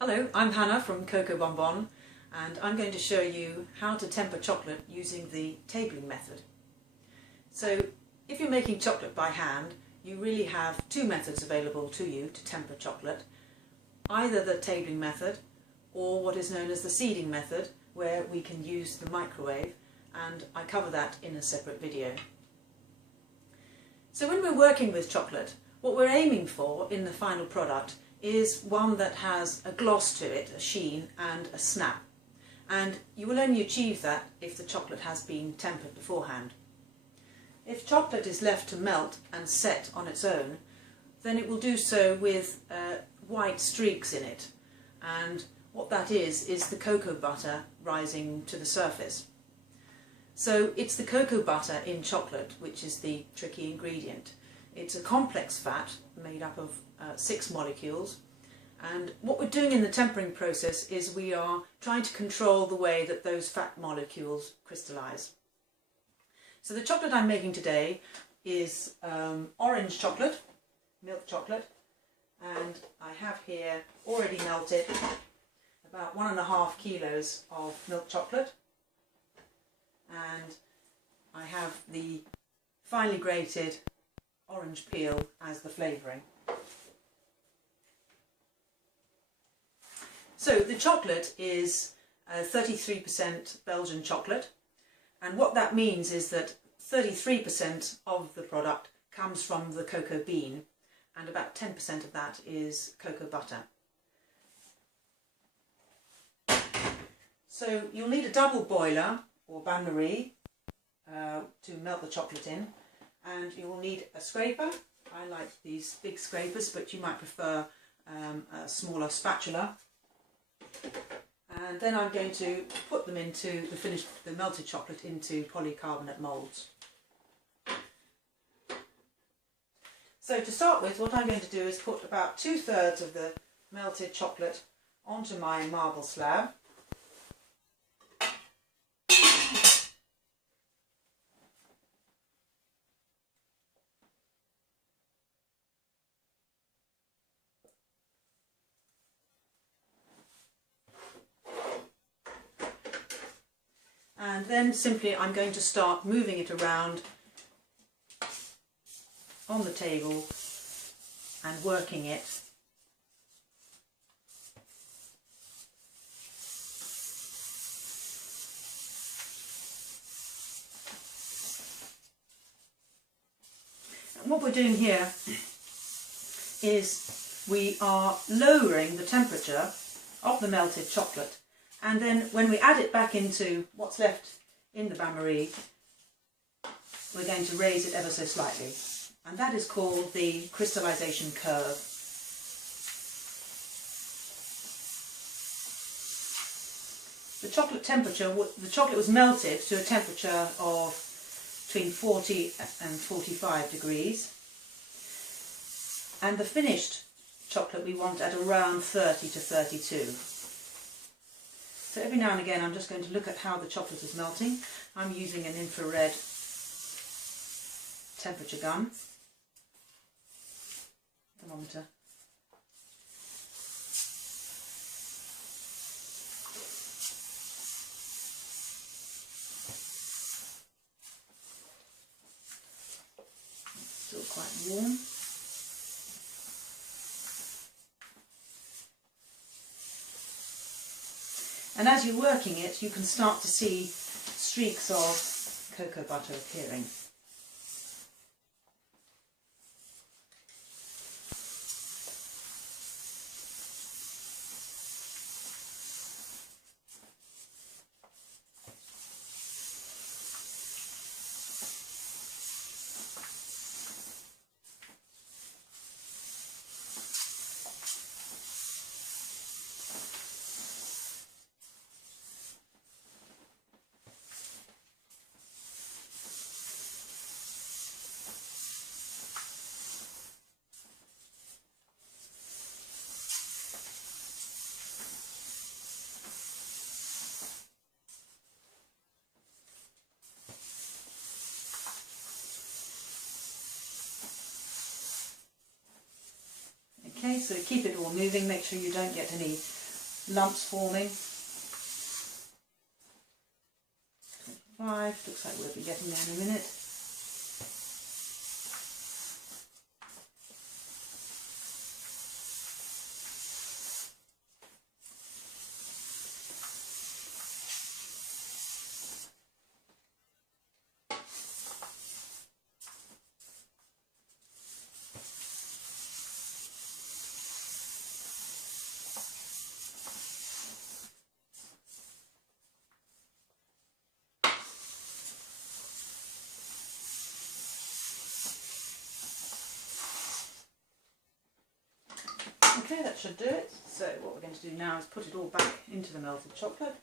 Hello, I'm Hannah from Cocoa Bonbon, and I'm going to show you how to temper chocolate using the tabling method. So if you're making chocolate by hand, you really have two methods available to you to temper chocolate. Either the tabling method or what is known as the seeding method, where we can use the microwave, and I cover that in a separate video. So when we're working with chocolate, what we're aiming for in the final product is one that has a gloss to it, a sheen and a snap. And you will only achieve that if the chocolate has been tempered beforehand. If chocolate is left to melt and set on its own, then it will do so with white streaks in it. And what that is the cocoa butter rising to the surface. So it's the cocoa butter in chocolate which is the tricky ingredient. It's a complex fat made up of 6 molecules, and what we're doing in the tempering process is we are trying to control the way that those fat molecules crystallize. So the chocolate I'm making today is orange chocolate, milk chocolate, and I have here already melted about 1.5 kilos of milk chocolate, and I have the finely grated orange peel as the flavouring. So the chocolate is 33% Belgian chocolate, and what that means is that 33% of the product comes from the cocoa bean, and about 10% of that is cocoa butter. So you'll need a double boiler or bain-marie to melt the chocolate in, and you will need a scraper. I like these big scrapers, but you might prefer a smaller spatula. And then I'm going to put them into the melted chocolate into polycarbonate moulds. So to start with, what I'm going to do is put about 2/3 of the melted chocolate onto my marble slab. And then simply I'm going to start moving it around on the table and working it. And what we're doing here is we are lowering the temperature of the melted chocolate. And then when we add it back into what's left in the bain-marie, we're going to raise it ever so slightly. And that is called the crystallization curve. The chocolate temperature, the chocolate was melted to a temperature of between 40 and 45 degrees. And the finished chocolate we want at around 30 to 32. So every now and again I'm just going to look at how the chocolate is melting. I'm using an infrared temperature gun, thermometer. It's still quite warm. And as you're working it, you can start to see streaks of cocoa butter appearing. Okay, so keep it all moving, make sure you don't get any lumps forming. 25, looks like we'll be getting there in a minute. Okay, that should do it. So what we're going to do now is put it all back into the melted chocolate.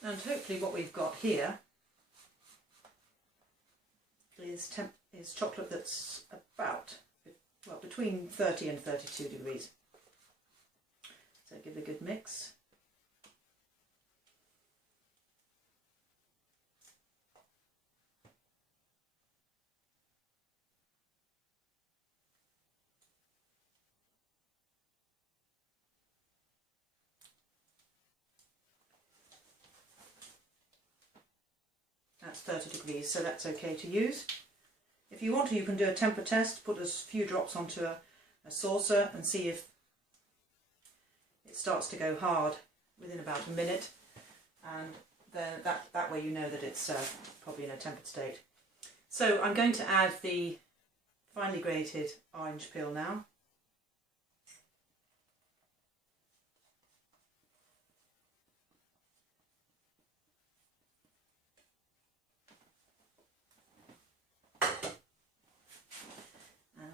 And hopefully what we've got here is chocolate that's about, well, between 30 and 32 degrees. So give it a good mix. That's 30 degrees, so that's okay to use. If you want to, you can do a temper test, put a few drops onto a saucer and see if it starts to go hard within about a minute, and then that way you know that it's probably in a tempered state. So I'm going to add the finely grated orange peel now.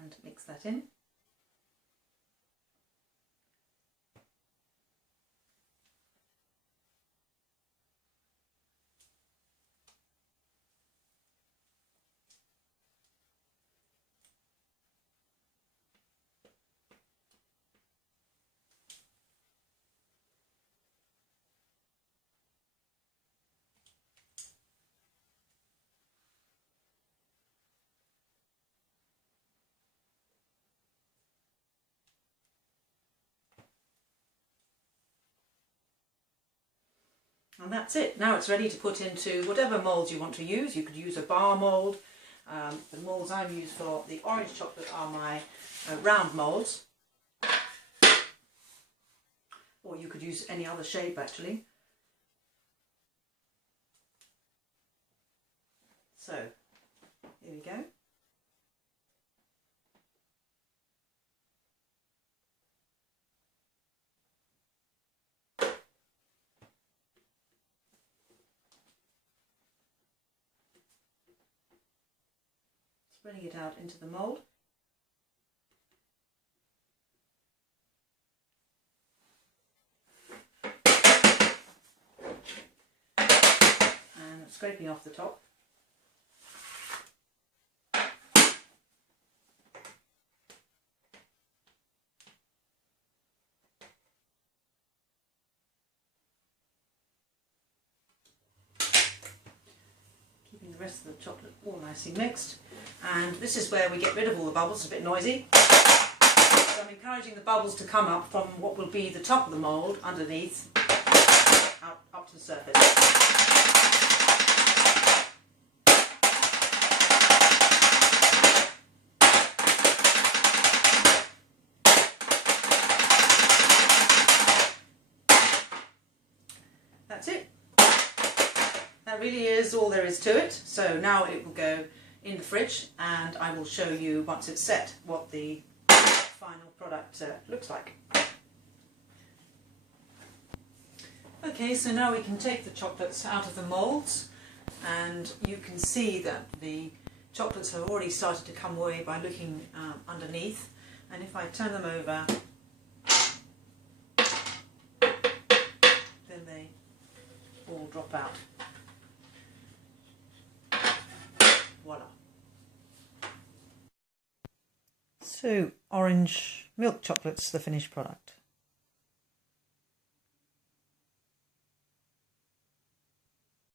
And mix that in. And that's it. Now it's ready to put into whatever moulds you want to use. You could use a bar mould. The moulds I'm used for the orange chocolate are my round moulds. Or you could use any other shape actually. So, here we go. Spreading it out into the mould. And scraping off the top. Keeping the rest of the chocolate all nicely mixed. And this is where we get rid of all the bubbles. It's a bit noisy. So I'm encouraging the bubbles to come up from what will be the top of the mould underneath, up to the surface. really is all there is to it. So now it will go in the fridge, and I will show you once it's set what the final product looks like. Okay, so now we can take the chocolates out of the moulds, and you can see that the chocolates have already started to come away by looking underneath. And if I turn them over, then they all drop out. Voila. So, orange milk chocolates, the finished product.